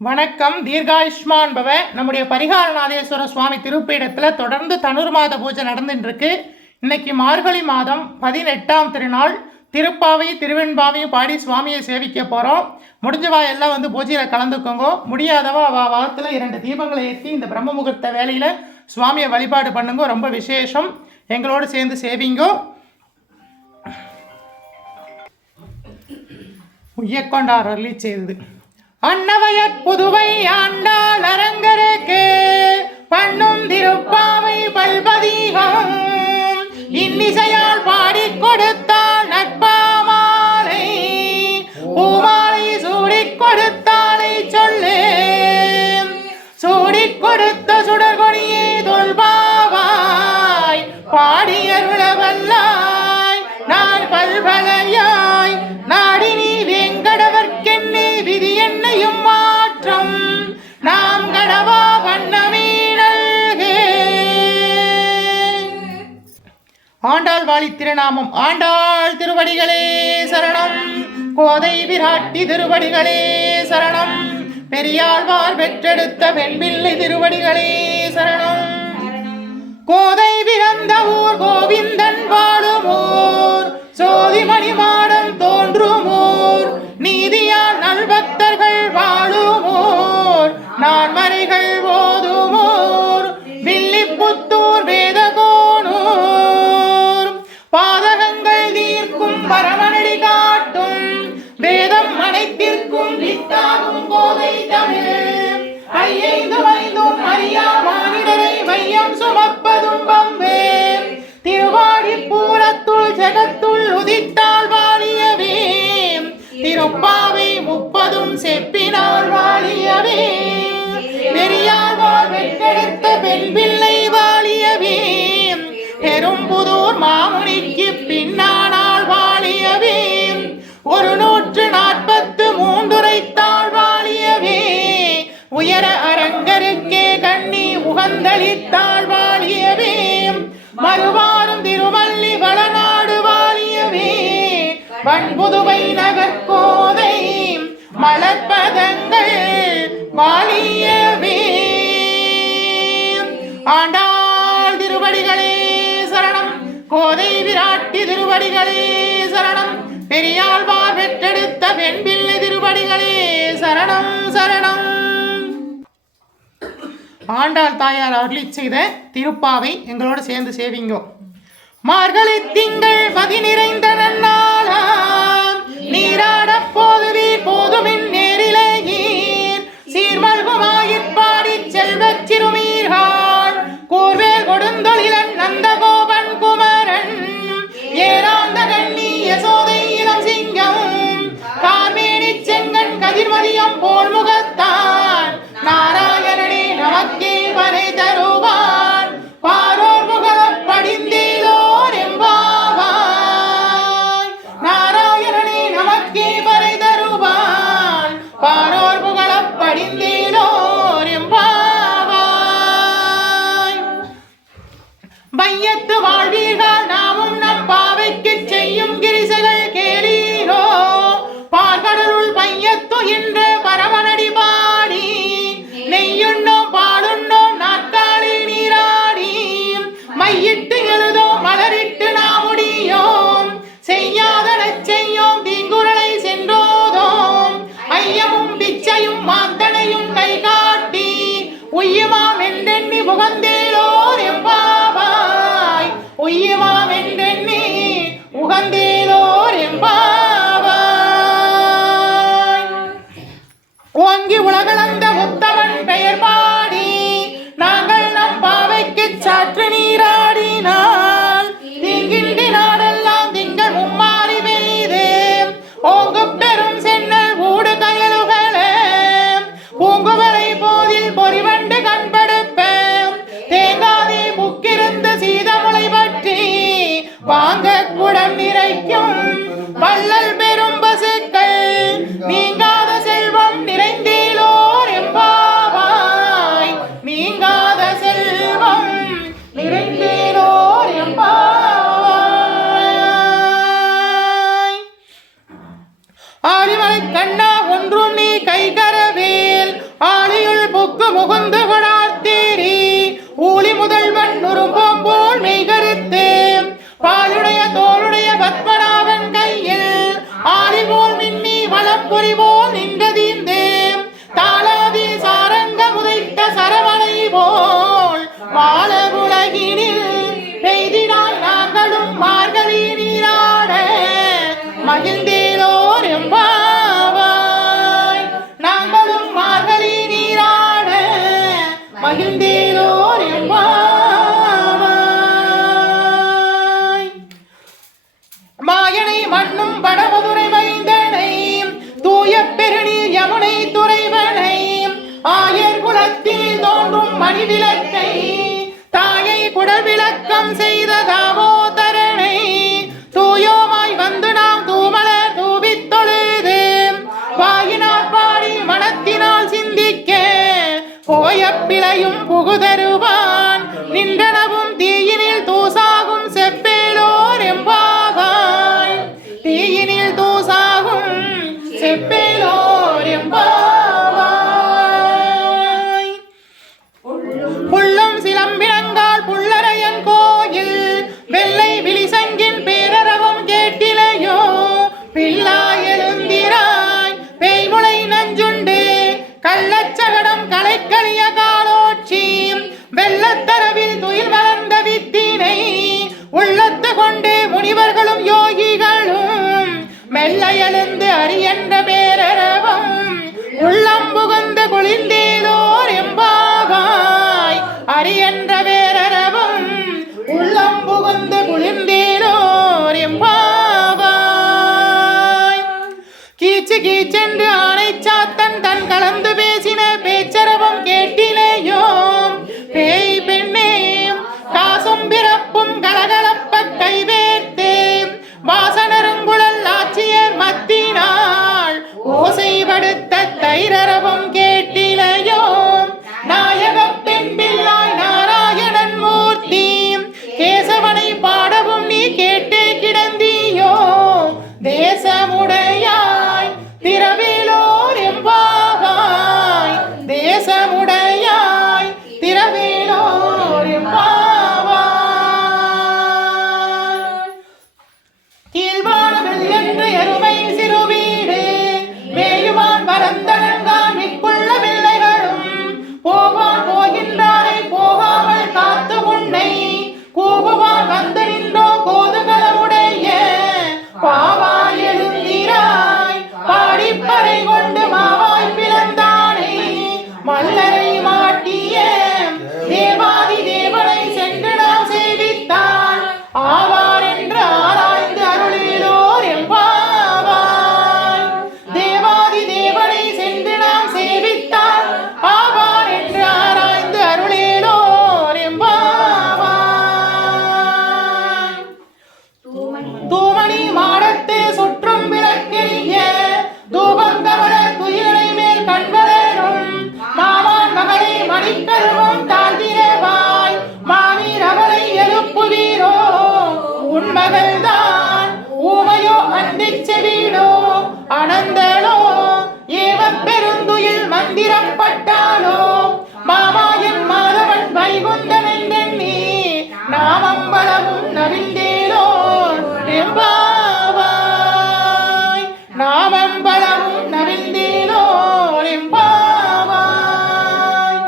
வணக்கம். தீர்காயுஷ்மான் பவ. நம்முடைய பரிகாரநாதேஸ்வர சுவாமி திருப்பீடத்தில் தொடர்ந்து தனுர்மாத பூஜை நடந்துட்டு இருக்கு. இன்னைக்கு மார்கழி மாதம் 18ஆம் திருநாள். திருப்பாவை திருவெண்பாவையும் பாடி சுவாமியை சேவிக்க போகிறோம். முடிஞ்சவா எல்லாம் பூஜையில் கலந்துக்கோங்க. முடியாதவா வாரத்தில் 2 தீபங்களை ஏற்றி இந்த பிரம்ம முகூர்த்த வேலையில் சுவாமியை வழிபாடு பண்ணுங்க. ரொம்ப விசேஷம். எங்களோடு சேர்ந்து சேவிங்கோ. உய்யக்கொண்டார் அருளி செய்தது. அன்னவயற் புதுவை ஆண்டாள் அரங்கருக்கு பண்ணும் திருப்பாவை பல்பதிகம் இன்னிசையால் பாடிக் கொடுத்தாள் நட்பாமாலை பூமாலை சூடிக் கொடுத்தாளை சொல்லு சூடிக் கொடுத்த சுடர்கொடியே தொல்பாவாய் பாடியருளவல்லாய் நான் பல்பலையாய் நாடி நீ வேங்கடவர்க்கென்னே விதி என்னையும் மாற்றம் நாம் கடவா வண்ணமீனல்கே. ஆண்டாள் வாழி திருநாமம். ஆண்டாள் திருவடிகளே சரணம். கோதை விராட்டி திருவடிகளே சரணம். பெரியாழ்வார் பெற்றெடுத்த வெண்பிள்ளை திருவடிகளே சரணம். கோதை பிறந்த ஊர் கோவிந்தன் வாழும் ஊர் சோதிமணி மாடம் தோன்றும் ஊர் நீதியால் நல்பக்தர்கள் வாழும் ஊர் நான்மறைகள் ஓதும் ஊர் வில்லிபுத்தூர் வேதகோனூர் பாதகங்கள் தீர்க்கும் பரமனடி காட்டும் வேதம் அனைத்திற்கும் வித்தாகும் கோதை தமிழ் ஐயைந்து வைந்தும் அறியா மானிடரை வையம் சுமப்பதும் பம்பே திருவாடி பூரத்துள் ஜகத்துள் உதித்தாள் வாழியவே திருப்பாவை 30 செப்பினாள் வாழியவே பெரியாழ்வார் பெற்றெடுத்த பெண் பிள்ளை வாழியவே பெரும்புதூர் மாமுனிக்கு பின்னானாள் வாழியவே 143 உரைத்தாள் வாழியவே உயர அரங்கருக்கே கண்ணி உகந்தளித்தாள் வாழியவே மறுவாரும் திருவள்ளி வளநாடு வாழியவே வன்புதுவை நகர்கோதை மலர்பதங்கள் வாழியவே. ஆண்டாள் திருவடிகளே சரணம். கோதை விராட்டி திருவடிகளே சரணம். பெரியாழ்வார் பெற்றெடுத்த வெண்பிள்ளை திருவடிகளே சரணம் சரணம். ஆண்டாள் தாயார் அருளி செய்த திருப்பாவை எங்களோடு சேர்ந்து சேவிங்கோ. மார்கழி திங்கள் மதி நிறைந்த நன்னாளாம் நீராட போதுவி போதுமின் நேரிலேயீர் சீர்மல்குமாயிற்பாடி செல்வச் சிறுமீர்கள் கூர்வேல் கொடுந்தொழிலன் நந்தகோபன் குமரன் ஏராந்த கண்ணி யசோதை இளம் சிங்கம் கார்மேனி செங்கன் கதிர்மதியம் போல் முகத்தான் நாராயணனே நமக்கே வரை தருவான் பாரோர் முகப் படிந்தேலோர் எம்பாவாய் நாராயணனே நமக்கே வரை தருவான் பாரோர் முகப் படிந்தேலோர் எம்பாவாய். வையத்து வாழ்வீர்கள் நாமும் நம் பாவைக்கு செய்யும் கிரிசைகள் கேளீரோ பார்கடலுள் பையத்து இன்று பரமனடி பாடி நெய்யுண்ணோம் பாலுண்ணோம் நாட்காலில் நீராடி மையிட்டு எழுதோம் மலரிட்டு நாமுடியோம் செய்யாதனச் செய்யோம் தீங்குறளை சென்றோதோம் ஐயமும் பிச்சையும் மாந்தனையும் கை காட்டி உய்யுமாம் என்றெண்ணி உகந்தேலோர் எம்பாவாய் உய்யுமாம் என்றெண்ணி உகந்தேலோர் எம்பாவாய். ஓங்கி உலகளந்த உத்தமன் பெயர் பாடி நாங்கள் நம் பாவைக்கு சாற்று நீராடினால் தீங்கின்றி நாடெல்லாம் திங்கள் மும்மாறி பெய்து ஓங்கு பெரும் சென்னல் ஊடு கயலுகளே பூங்குவலை போதில் பொறிவண்டு கண்படுப்ப தேங்காதே புக்கிருந்து சீதமுளை பற்றி வாங்க குடம் நிறைக்கும் வள்ளல் பெரும் பசுக்கள் நீங்காத செல்வம் நிறைந்தேலோர் எம்பாவாய் முகுந்து கொடார்த்தேரி ஊழி முதல்வன் நுறும்போம்போல் மெய்கருத்து பாலுடைய தோளுடைய பத்மநாபன் கையில் ஆடி போல் மின்னி வளம் புரிவோல் நின்றதீந்து தாளாதி சாரங்க முதைத்த சரவணை போல் வாழ உலகினில் பெய்தினால் நாங்களும் மார்கழி நீராட மகிழ்ந்தேலோர் எம்பாவாய். நாங்களும் மார்கழி நீராட மகிழ்ந்தேலோர் எம்பாவாய். மாயனை மண்ணும் வடமதுரை மைந்தனை தூய பெருநீர் யமுனை துறைவனை ஆயர் குலத்தில் தோன்றும் மணிவிளக்கை தாயை குடவிளக்கம் செய்த தாமோதரனை தூயோமாய் வந்து நாம் தூமலர் தூவித் தொழுது வாயினால் பாடி மனத்தினால் சிந்திக்க போய பிழையும் புகுதருவான் நின்றனவும் தீயினில் தூசாகும் செப்பேலோர் எம்பாவாய். தீயினில் தூசாகும் செப்பேலோர் எம்பாவாய். புள்ளும் சிலம்பினங்கால் புள்ளரையன் கோயில் வெள்ளை விழிசங்கின் பேரரவம் கேட்டிலையோ பிள்ளாய் எழுந்திராய் பேய்முளை நஞ்சுண்டு கள்ளச்சகடம் களைக்களிய காலோட்சி வெள்ளத்தரவில் துயில் வளர்ந்த வித்தினை உள்ளத்து கொண்டு முனிவர்களும் யோகிகளும் மெல்ல எழுந்து அரியன்ற பேரரவம் உள்ளம் புகுந்து குளிர்ந்தேலோர் எம்பாவாய். அரியன்ற பேரரவம் உள்ளம் புகுந்து குளிர்ந்தேலோர் எம்பாவாய். கீச்சு கீச்சென்று ஆனை சாத்தன் தன் கலந்து பேசின பேச்சரவம் கேட்டிலேயோ பேய் பெண்ணே காசும் பிறப்பும் கலகலப்ப கைவேர்த்து வாசனருங்குழல் ஆட்சியர் மத்தினாள் ஓசைப்படுத்த தைரரவம் கேட்டிலையோ நாயக பெண் பிள்ளாய் நாராயணன் மூர்த்தி கேசவனை பாடவும் நீ கேட்டே கிடந்தியோ தேசமுடையாய் திரவேலோர் எம்பாவாய். தேசமுடையாய் திரவேலோர் எம்பாவாய். கீழ்வானவில் என்று எருமை சிறுவீடு வேயுவான் பரந்தனங்கான் மிக்குள்ள பிள்ளைகளும் போவான் போகின்றாரை போகாமல் காத்து உன்னை கூவுவான் வந்து நின்றோ கோதுகளமுடைய பாவாய் எழுந்திராய் பாடிப்பறை கொண்டு மாவாய் பிளந்தானே மல்லரை மாட்டிய தேவாதி தேவனை சென்று நாம் சேவித்தான் ஆவார் என்று ஆராய்ந்து அருளிலோர் எம்பாவாய். தேவாதி தேவனை சென்று நாம் சேவித்தான் ஆவார் என்று ஆராய்ந்து அருளிலோர் எம்பாவாய். தூமணி மாடத்து சுற்றும் விளக்கெரிய தூபம் கமல துயிலை மேல் கண்வளரும் மாமான் மகளை மணிக்கருவம் தாழ்த்திரவாய் மானீர் அவளை எழுப்புவீரோ உன் மகள்தான் ஊமையோ அன்றிச் செவிடோ அனந்தலோ ஏவ பெருந்துயில் மந்திரப்பட்டாலோ மாமாயன் மாதவன் வைகுந்தன் என்றெண்ணி நாமம்பலமும் நவிந்தேலோ எம்பாவாய். நாமம்பலமும் நவிந்தேலோ எம்பாவாய்.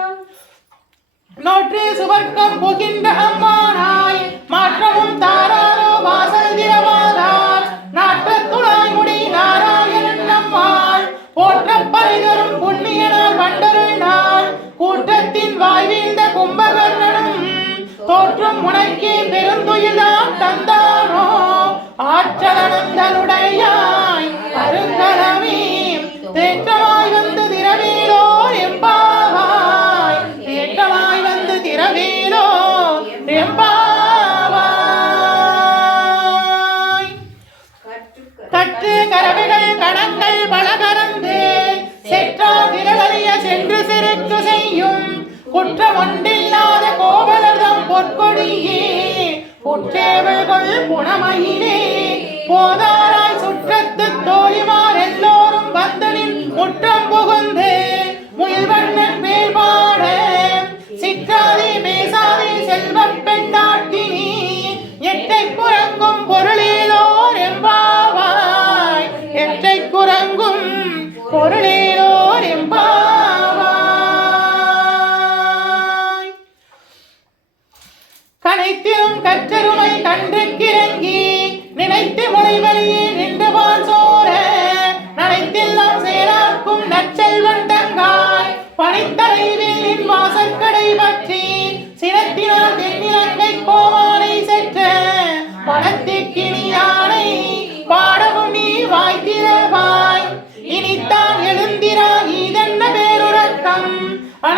நோற்று சுவர்க்கம் புகின்ற அம்மானாய் மாற்றமும் தாராரோ வாசல் திரவாதார் நாட்டத்துளாய் முடி நாராயணன் நம்மாள் போற்றப் பரிதரும் புண்ணியனால் வண்டருள் நாள் கூட்டத்தின் வாய்வீழ்ந்த கும்பகர்ணனும் தோற்றும் உனக்கே பெருந்துயிலாம் தந்தாரோ ஆற்றலனந்தனுடையாய் அருங்கலமே தேற்றமாய் வந்து திரவேலோ எம்பாவாய். தேற்றமாய் வந்து திரவேலோ எம்பாவாய். கற்று கரவைகள் கடங்கள் பலகரந்து செற்றா திரளறிய சென்று செருக்கு செய்யும் குற்றம் ஒன்றில்லாத கோவலர்தம் பொற்கொடியே புற்றேவள்கள் புனமயிலே போதாராய் சுற்றத்து தோழிமார் எல்லோரும் வந்தனின் முற்றம் புகுந்து முயல்வண்ணன் மேல்பாட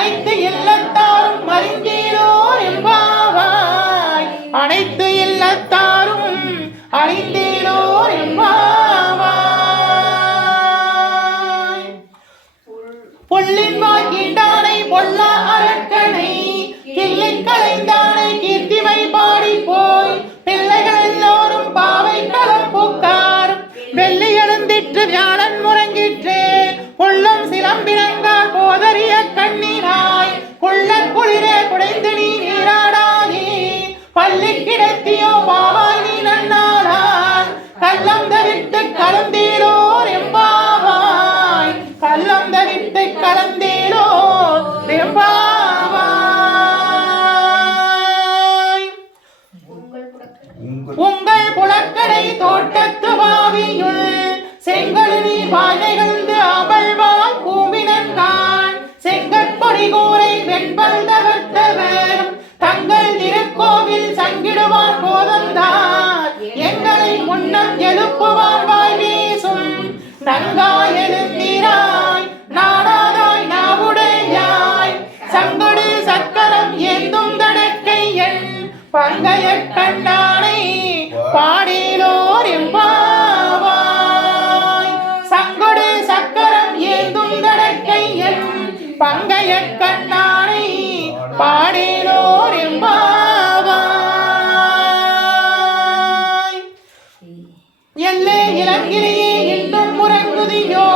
அனைத்து இல்லத்தாரும் அறிந்தீரோர் எம்பாவாய். அனைத்து இல்லத்தாரும் அறிந்தீரோர் எம்பாவாய். புள்ளின் வாக்கிண்டானை பொல்ல அரக்கனை கிள்ளை கலைந்தானை கீர்த்திமை பாடி போய் பிள்ளைகள் எல்லோரும் பாவை களம் பூக்கார். வெள்ளி எழுந்திற்று வியாழன் முறங்கிற்று புள்ளும் சிலம்பினங்கால் போதறிய கண்ணீராய் குள்ள குளிரே குடைந்து நீ நீராடாதே பள்ளி கிடத்தியோ பாவாய் நீ நன்னாளால் கள்ளம் தவிட்டு கலந்தீரோர் எம்பாவாய். கள்ளம் தவிட்டு கலந்தீரோர் எம்பாவாய். உங்கள் புலக்கடை தோட்டத்து வாவியுள் செங்கல் நீர் வாய்கழ்ந்து அமழ்வாய் கூமினன்கான் செங்கற்பொடி கூரை வெண்பல் தகர்த்தவர் தங்கள் திருக்கோவில் சங்கிடுவான் போதந்தார் எங்களை முன்னம் எழுப்புவான் வாய் வீசும் நங்காய் எழுந்தீராய் நாடாதாய் நாவுடையாய் சங்கடு சக்கரம் ஏந்தும் தடக்கை என் பங்கைய கண்ணானை பாடிலோர் எம்பாவாய். சங்கொடு சக்கரம் ஏந்தும் தடக்கை என் பங்கைய கண்ணானை பாடிலோர் எம்பாவாய். எல்லே இலங்கிலேயே இன்னும் முறங்குதியோ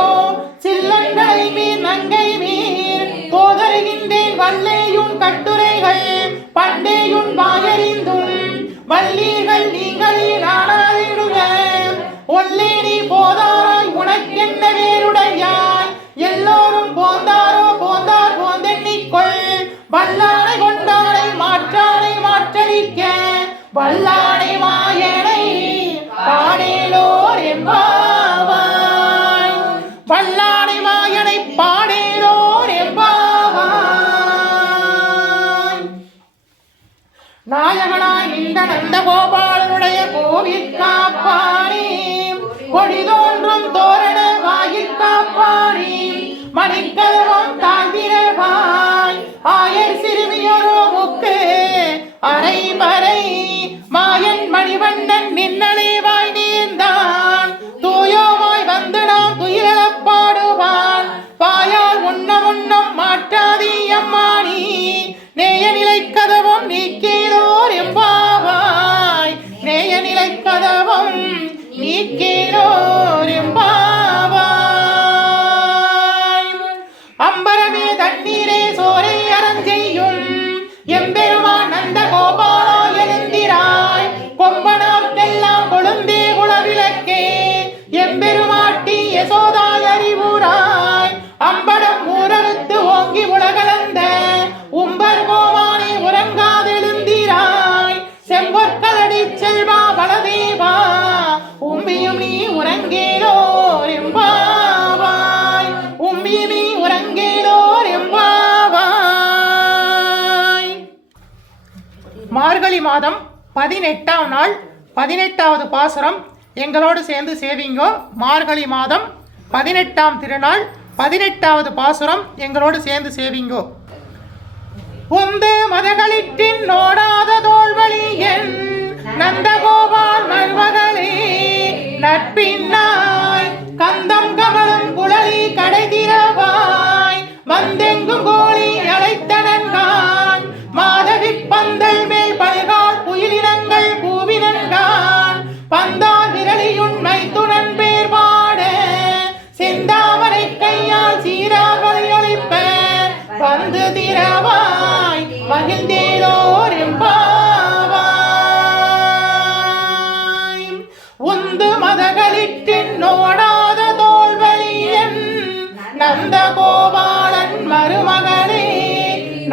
சில்லங்களை மீர் நங்கை மீர் போதருகின்றேன் வல்லேயுன் கட்டுரைகள் பண்டேயுன் வாயறிந்தும் வல்லீர்கள் நீங்களே நாடாதிடுக ஒல்லே நீ போதாராய் உனக்கென்ன வேறுடையாய் எல்லோரும் போந்தாரோ போந்தார் போந்தெண்ணிக்கொள் வல்லானை கொண்டானை மாற்றானை மாற்றளிக்க வல்லானை மாயனை பாடேலோர் எம்பாவாய். வல்லானை மாயனை பாடேலோர் எம்பாவாய். நாயகனாய் நின்ற நந்தகோபாலனுடைய கோவில் காப்பானே கொடி தோன்றும் தோரண வாயில் காப்பானே மணிக்கதவம் தாழ்விரவாய் ஆயர் சிறுமியரோ முக்கு அரை வரை மாயன் மணிவண்ணன் மின்னலேவாய் நேர்ந்தான் தூயோமாய் வந்து நாம் துயிலப் பாடுவான் பாயால் உன்னம் மாற்றாதீ அம்மானி நேய நிலை கதவம் நீக்கீரோர் எம்பாவாய். நேய நிலை கதவம் நீக்கீரோர் எம்பாவாய். அம்பரமே தண்ணீரே சோரை அரஞ்செய்யும் எம்பெருமான் நந்த கோபாலா எழுந்திராய் கொம்பனார்க்கெல்லாம் கொழுந்தே குலவிளக்கே எம்பெருமாட்டி யசோதாய் அறிவுராய் அம்படம் ஊரறுத்து ஓங்கி உலகளந்த உம்பர் கோமானே உறங்காதெழுந்திராய் செம்பொற்களடி செல்வா பலதேவா உம்பியும் நீ உறங்கேலோர் எம்பாவாய். உம்பியும் நீ உறங்கேலோர் எம்பாவாய். மார்கழி மாதம் 18ஆம் நாள் 18வது பாசுரம் எங்களோடு சேர்ந்து சேவிங்கோ. மார்கழி மாதம் 18ஆம் திருநாள் 18வது பாசுரம் எங்களோடு சேர்ந்து சேவிங்கோ. உந்து மதகளிற்றின் நோடாத தோல்வழி என் நந்தகோபால் மருமகளே நட்பின்னாய் கந்தம் கமலம் குழலி கடைதிரவாய் வந்தெங்கும் கோழி அழைத்தனன்கான் மாதவி பந்தல் மேல் பல்கால் குயிலினங்கள் கூவினன்கான் பந்தால் விரலியுண்மை துணன் பேர் பாட செந்தாமரை கையால் சீராவல் ஒழிப்ப வந்து திரவாய் மகிழ்ந்தேலோர் எம்பாவாய். உந்து மதகளிற்றின் நோடாத தோல்வழியன் நந்தகோபாலன் மருமகளே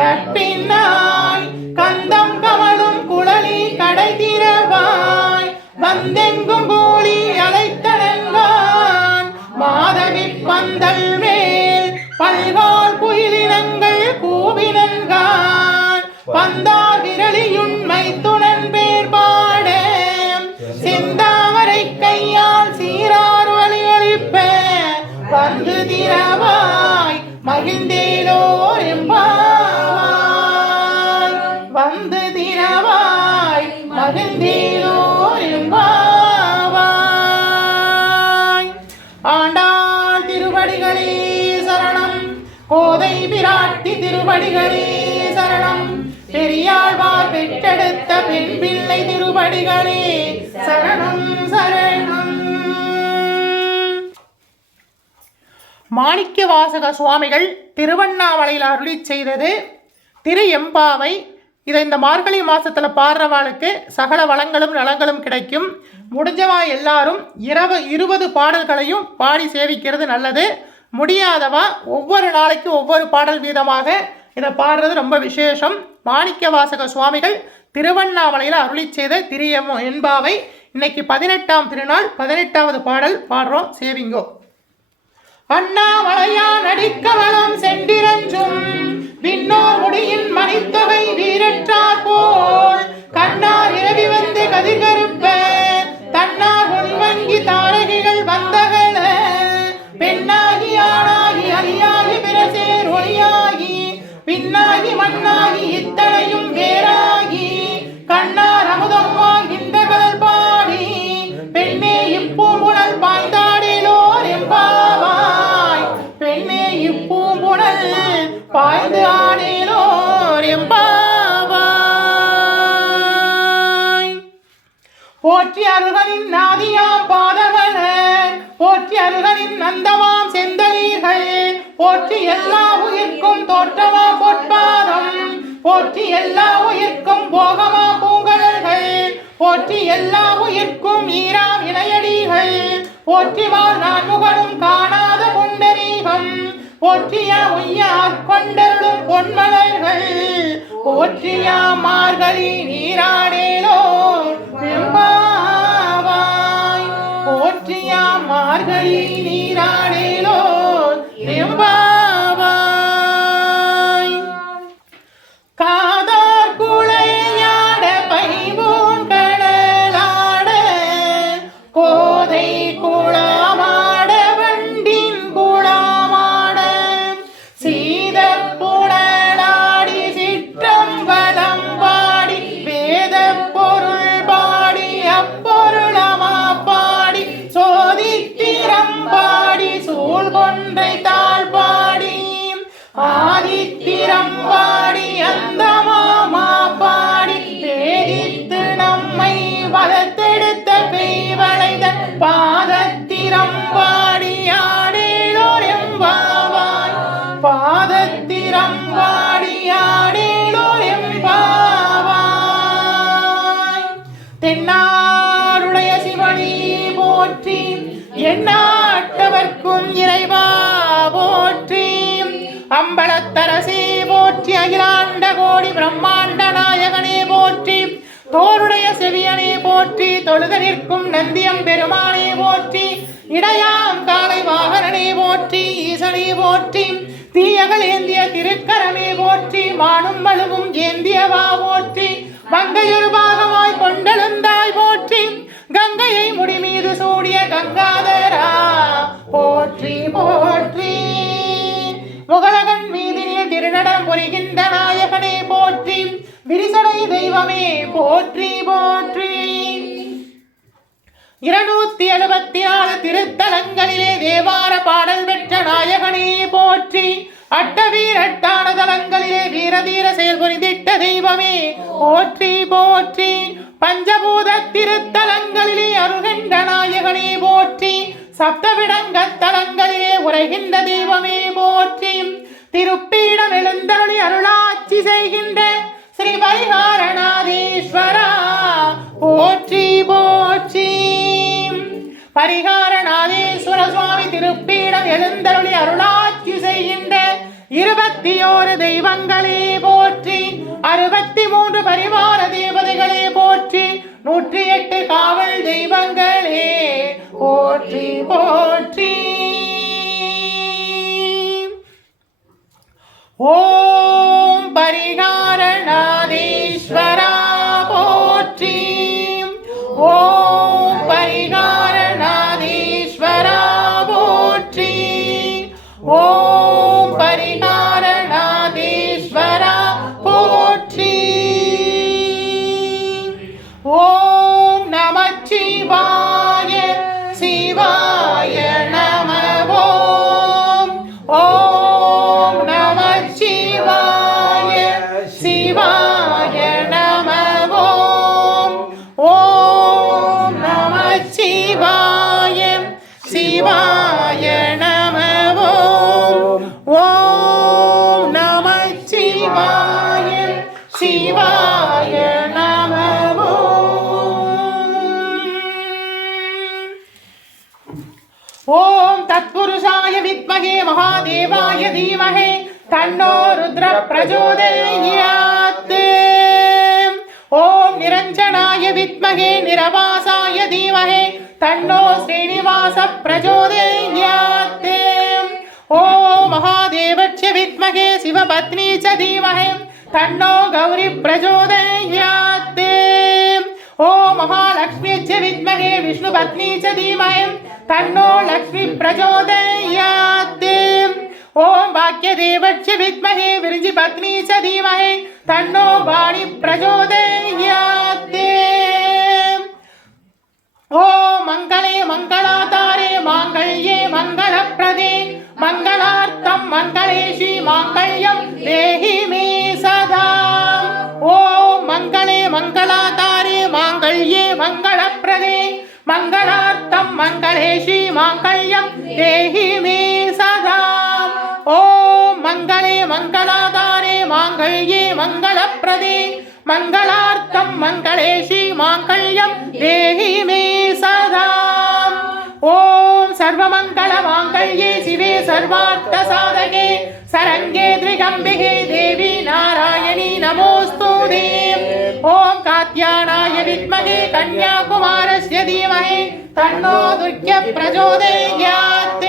நட்பின்னாய் கந்தம் கமலும் குழலி கடைதிரவாய் வந்தெங்கும் கோழி அழைத்தனங்கான் மாதவி பந்தல் மேல் பல்கால் குயிலினங்கள் கூவினன்கான் பிராட்டி திருவடிகளே சரணம். பெரியாழ்வார் பெற்றெடுத்த பெண் பிள்ளை திருவடிகளே சரணம் சரணம். மாணிக்க வாசக சுவாமிகள் திருவண்ணாமலையில் அருளி செய்தது திரு எம்பாவை. இதை இந்த மார்கழி மாதத்தில் பாடுறவாளுக்கு சகல வளங்களும் நலங்களும் கிடைக்கும். முடிஞ்சவா எல்லாரும் 20 பாடல்களையும் பாடி சேவிக்கிறது நல்லது. முடியாதவா ஒவ்வொரு நாளைக்கு ஒவ்வொரு பாடல் வீதமாக இதை பாடுறது ரொம்ப விசேஷம். மாணிக்க வாசக சுவாமிகள் திருவண்ணாமலையில் அருளி செய்த திரு எம்பாவை இன்னைக்கு 18ஆம் திருநாள் 18வது பாடல் பாடுறோம். சேவிங்கோ. அண்ணாமலையான் அடிக்கவலம் சென்றிரஞ்சும் விண்ணோர் முடியின் மணித்தொகை வீரற்றார் போல் கண்ணார் இரவி வந்து கதிர்கருப்ப தன்னார் உள்வங்கி தாரகிகள் வந்தகள பெண்ணாகி ஆணாகி அலியாகி பிரசேர் ஒளியாகி பின்னாகி மண்ணாகி இத்தனையும் வேறாகி கண்ணார் அமுதம்மாய் இந்த கடல் பாடி பெண்ணே இப்பூங்குழல் பாய்ந்தாடிலோர் எம்பாவாய். பெண்ணே இப்பூங்குழல் பாய்ந்து ஆடிலோர் எம்பாவாய். போற்றி அருகனின் நாதியாம் பாதவன போற்றி அருகனின் நந்தமாம் செந்தலீர்கள் போற்றி எல்லா உயிர்க்கும் தோற்றமா பொற்பாதம் போற்றி எல்லா உயிர்க்கும் போகமா பூங்கடல்கள் போற்றி எல்லா உயிர்க்கும் ஈராம் இணையடிகள் போற்றிவார் நான்முகனும் காணாத புண்டரீகம் போற்றியா உய்யார் கொண்டருளும் பொன்மலர்கள் போற்றியா மார்கழி நீராடேலோ எம்பாவாய். போற்றியா மார்கழி நீராடேலோ எம்பாவாய். காதார் குளையாட பைம்பூன் கடலாட கோதை குளமாட வண்டின் குளமாட சீதப்புடலாடி சிற்றம்பலம் பாடி வேத பொருள் பாடி அப்பொருளமா பாடி சோதித்திரம் பாடி சூழ்கொன்றை தாழ் பாடி ஆதித்திரம் பாடி அந்த மாமா பாடி பேதித்து நம்மை வளர்த்தெடுத்த பெய்வளைத பாதத்திரம் பாடி ஆடேலோர் எம்பாவாய். பாதத்திரம் பாடி ஆடேலோர் எம்பாவாய். தென்னாருடைய சிவனி போற்றி எந்நாட்டவர்க்கும் இறைவா போற்றி. அம்பலத்தரசே போற்றி அகிலாண்ட கோடி பிரம்மாண்ட நாயகனே போற்றி. தோருடைய செவியனே போற்றி தொழுத நிற்கும் நந்தியம் பெருமானே போற்றி. இடையாங்காலை வாகனனே போற்றி ஈசனே போற்றி. தீயகள் ஏந்திய திருக்கரமே போற்றி மானும் வலுவும் ஏந்தியவா போற்றி. மங்கையொரு பாகமாய் கொண்டெழுந்தாய் போற்றி. கங்கையை முடிமீது சூடிய கங்காதரா போற்றி போற்றி. முகலகன் மீதினில் திருநடம் புரிகின்ற நாயகனே போற்றி. விரிசடை தெய்வமே போற்றி போற்றி. 274 திருத்தலங்களிலே தேவார பாடல் பெற்ற நாயகனே போற்றி. அட்டவீரட்டான தலங்களிலே வீரதீர செயல் புரிந்திட்ட தெய்வமே போற்றி போற்றி. பஞ்சபூத திருத்தலங்களிலே அருள்கின்ற நாயகனே போற்றி. சப்தவிடங்க தலங்களிலே உரைகின்ற தெய்வமே போற்றி. திருப்பீடம் எழுந்தருளி அருளாட்சி செய்கின்ற ஸ்ரீ பரிகாரநாதீஸ்வரா போற்றி போற்றி. பரிகாரநாதீஸ்வர சுவாமி திருப்பீடம் எழுந்தருளி அருளாட்சி செய்கின்ற 21 தெய்வங்களே போற்றி. 63 பரிவார தேவதைகளே போற்றி. 108 காவல் தெய்வங்களே போற்றி போற்றி. ஓம் பரிகாரநாதீஸ்வரா போற்றி. ஓம் பரிகாரநாதீஸ்வரா போற்றி. ஓம் பரிகாரநாதீஸ்வரா போற்றி. ஓம் நமச்சிவாய சிவாய நம. ஓம் நம तत्पुरुषाय विद्महे महादेवाय धीमहि तन्नो रुद्र प्रचोदयात्। ओम निरंजनाय विद्महे निरवासाय धीमहि तन्नो श्रीनिवास प्रचोदयात्। ओम महादेवस्य विद्महे शिवपत्नी च धीमहि तन्नो गौरी प्रचोदयात्। ओम महालक्ष्मी च विद्महे विष्णुपत्नी च धीमहि तन्नो लक्ष्मी प्रचोदयात्। ओम भाग्यदेवस्य विद्महे विरंजिपत्नी च धीमहि तन्नो वाणी प्रचोदयात्। ओम मंगले मंगलातारे मांगल्ये मंगलप्रदे मंगलार्थं मंगलेशी मांगल्यं देहि मे सदा। ओम मंगले मंगलातारे मांगल्ये मंगलप्रदे मंगलार्थं मंगलेशी मांगल्यं देहि मे सदा। ओम मंगले मंगलातारे मांगल्ये मंगलप्रदे मंगलार्थं मंगलेशी मांगल्यं देहि मे सदा। ओम सर्वमंगल मांगल्ये शिवे सर्वार्थ साधके सरंगे त्र्यंबके देवी नारायणी नमोस्तुते। ओम कात्यायनाय विद्महे कन्याकुमारस्य धीमहि तन्नो दुर्गे प्रचोदयात्।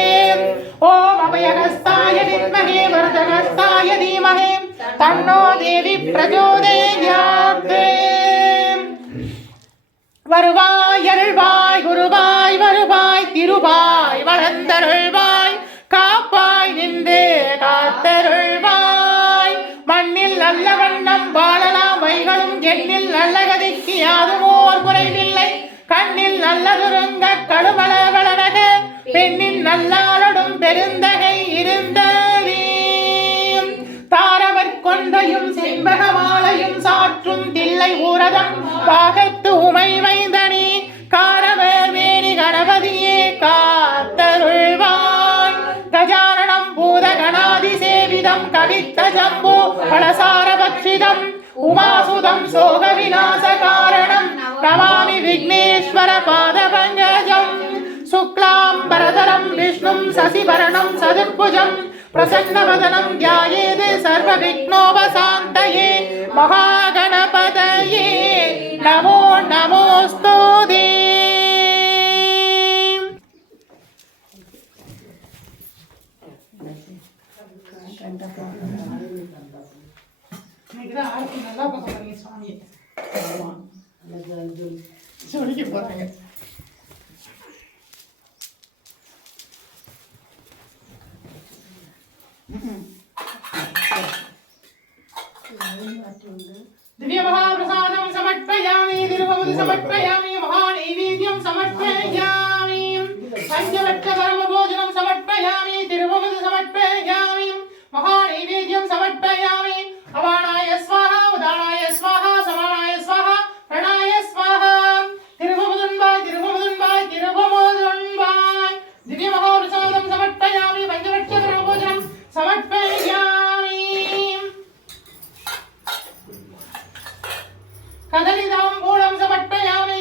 ओम अभयहस्ताय विद्महे वरदहस्ताय धीमहि तन्नो देवी प्रचोदयात्। வருவாய் அருள்வாய் குருவாய் வருவாய் திருவாய் வளர்ந்தருள்வாய் காப்பாய் நின்று காத்தருள்வாய் மண்ணில் நல்ல வண்ணம் வாழலாம் வைகளும் எண்ணில் நல்ல கதிக்கு யாதுமோர் குறைவில்லை கண்ணில் நல்லதுருங்க கடுமள வளரக பெண்ணின் நல்லாளடும் பெருந்தகை இருந்தே தாரவர் கொன்றையும் செண்பக மாலையும் சாற்றும் தில்லை ஊரதம் பாகத்து உமை வைந்தனி காரவர் மேனி கணபதியே காத்தருள்வாய் கஜானனம் பூத கணாதி சேவிதம் கவித்த ஜம்பு பலசார பட்சிதம் உமாசுதம் சோக விநாச காரணம் நமாமி விக்னேஸ்வர பாத பங்கஜம் शुक्लांबरधरं विष्णुं शशिवर्णं चतुर्भुजं प्रसन्नवदनं ध्यायेत् सर्वविघ्नोपशान्तये महागणपतये नमो नमोस्तुते। दिव्य महाप्रसादं समर्पयामि तिरुवमुदि समर्पयामि महानैवेद्यं समर्पयामि पंचवट्ट सर्वभोजनं समर्पयामि तिरुवमुदि समर्पयामि महानैवेद्यं समर्पयामि अवाणाय स्वाहा उदानाय स्वाहा समानाय स्वाहा प्रणाय स्वाहा तिरुवमुदुन्बाय तिरुवमुदुन्बाय तिरुवमुदुन्बाय दिव्य महाप्रसादं समर्पयामि पंचवट्ट सर्वभोजनं समर्पयामि कदलीताम्बूलं समर्पयामि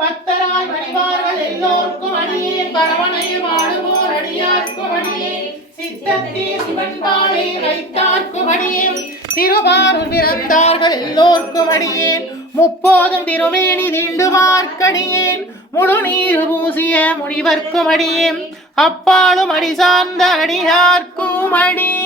பத்தராய் மணிவார்கள் எல்லோர்க்கும் அடியேன் பரவனை வாழுவோர் அடியார்க்கும் அடியேன் சித்தத்தீர் சிவன்பாளை வைத்தார்க்கும் அடியேன் திருவாரூர் பிறந்தார்கள் எல்லோர்க்கும் அடியேன் முப்போதும் திருமேனி தீண்டுமார்க்கடியேன் முழு நீர் பூசிய முனிவர்க்கும் அடியேன் அப்பாலும் அடி சார்ந்த அடியார்க்கும் அடியேன்.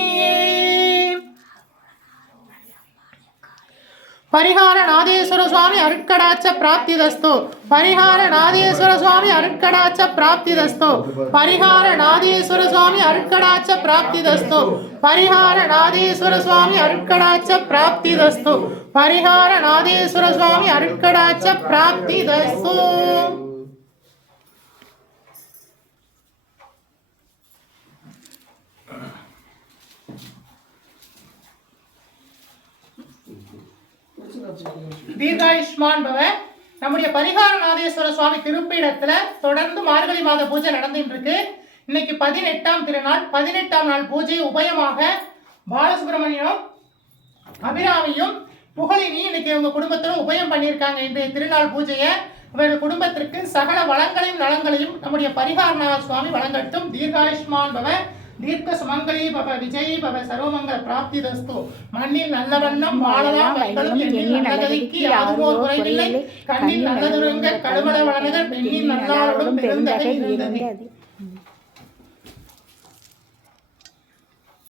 பரிகார நாதேஸ்வர சுவாமி அருட்கடாட்ச பிராப்திதஸ்து. பரிகார நாதேஸ்வர சுவாமி அருட்கடாட்ச பிராப்திதஸ்து. பரிகார நாதேஸ்வர சுவாமி அருட்கடாட்ச பிராப்திதஸ்து. பரிகார நாதேஸ்வர சுவாமி அருட்கடாட்ச பிராப்திதஸ்து. பரிகார நாதேஸ்வர சுவாமி அருட்கடாட்ச பிராப்திதஸ்து. தீர்காயுஷ்மான் பவ. நம்முடைய பரிகார நாதேஸ்வர சுவாமி திருப்பீடத்துல தொடர்ந்து மார்கழி மாத பூஜை நடந்துட்டு இருக்கு. இன்னைக்கு 18ஆம் திருநாள். 18ஆம் நாள் பூஜை உபயமாக பாலசுப்ரமணியம் அபிராமியும் புகழினி இன்னைக்கு உங்க குடும்பத்துல உபயம் பண்ணியிருக்காங்க. இன்றைய திருநாள் பூஜையை இவர்கள் குடும்பத்திற்கு சகல வளங்களையும் நலங்களையும் நம்முடைய பரிகாரநாத சுவாமி வழங்கட்டும். தீர்காயுஷ்மான் பவ. தீர்க்க சுமங்கலி பவ. விஜய் பவ. சர்வமங்கல பிராப்தி தஸ்து. மண்ணில் நல்ல வண்ணம் வாழலாம் வைகளும் எண்ணில் நல்லகதிக்கு யாதுமோர் குறைவில்லை கண்ணில் நல்லதுருங்க கடுமல வளநகர் பெண்ணில் நல்லாரோடும் பெருந்தகை இருந்தது.